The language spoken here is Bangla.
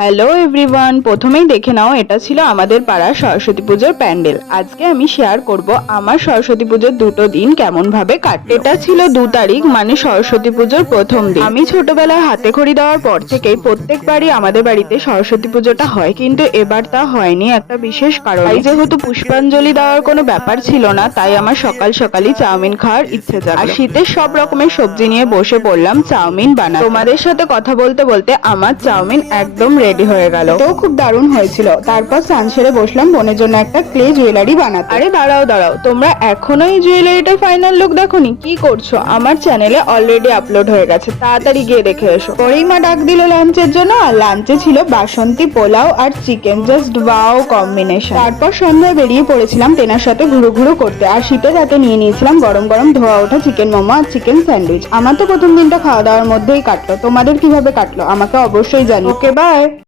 হ্যালো এভরিওয়ান, প্রথমেই দেখে নাও এটা ছিল আমাদের পাড়ার সরস্বতী পুজোর প্যান্ডেল। আজকে আমি শেয়ার করব আমার সরস্বতী পুজোর দুটো দিন কেমন ভাবে কাটলো। এটা ছিল 2 তারিখ, মানে সরস্বতী পুজোর প্রথম দিন। আমি ছোটবেলায় হাতে খড়ি দেওয়ার পর থেকেই প্রত্যেকবারই আমাদের বাড়িতে সরস্বতী পুজোটা হয়, কিন্তু এবার তা হয়নি একটা বিশেষ কারণে। যেহেতু পুষ্পাঞ্জলি দেওয়ার কোনো ব্যাপার ছিল না, তাই আমার সকাল সকালই চাউমিন খাওয়ার ইচ্ছে জাগলো। আর শীতের সব রকমের সবজি নিয়ে বসে পড়লাম চাউমিন বানাতে। তোমাদের সাথে কথা বলতে বলতে আমার চাউমিন একদম রেডি হয়ে গেল, তো খুব দারুণ হয়েছিল। তারপর স্নান সেরে বসলাম বোনের জন্য একটা ক্লে জুয়েলারি বানাতে। আরে দাঁড়াও দাঁড়াও, তোমরা এখনো এই জুয়েলারিটার ফাইনাল লুক দেখোনি? কি করছো? আমার চ্যানেলে অলরেডি আপলোড হয়ে গেছে, তাড়াতাড়ি গিয়ে দেখে এসো। পরেই মা ডাক দিল লাঞ্চের জন্য, আর লাঞ্চে ছিল বাসন্তী পোলাও আর চিকেন, জাস্ট ওয়াও কম্বিনেশন। তারপর সন্ধ্যায় বেরিয়ে পড়েছিলাম টেনার সাথে ঘুরু ঘুরু করতে, আর শীতের রাতে নিয়ে নিয়েছিলাম গরম গরম ধোয়া ওঠা চিকেন মোমো আর চিকেন স্যান্ডউইচ। আমার তো প্রথম দিনটা খাওয়া দাওয়ার মধ্যেই কাটলো, তোমাদের কিভাবে কাটলো আমাকে অবশ্যই জানিও। Okay bye.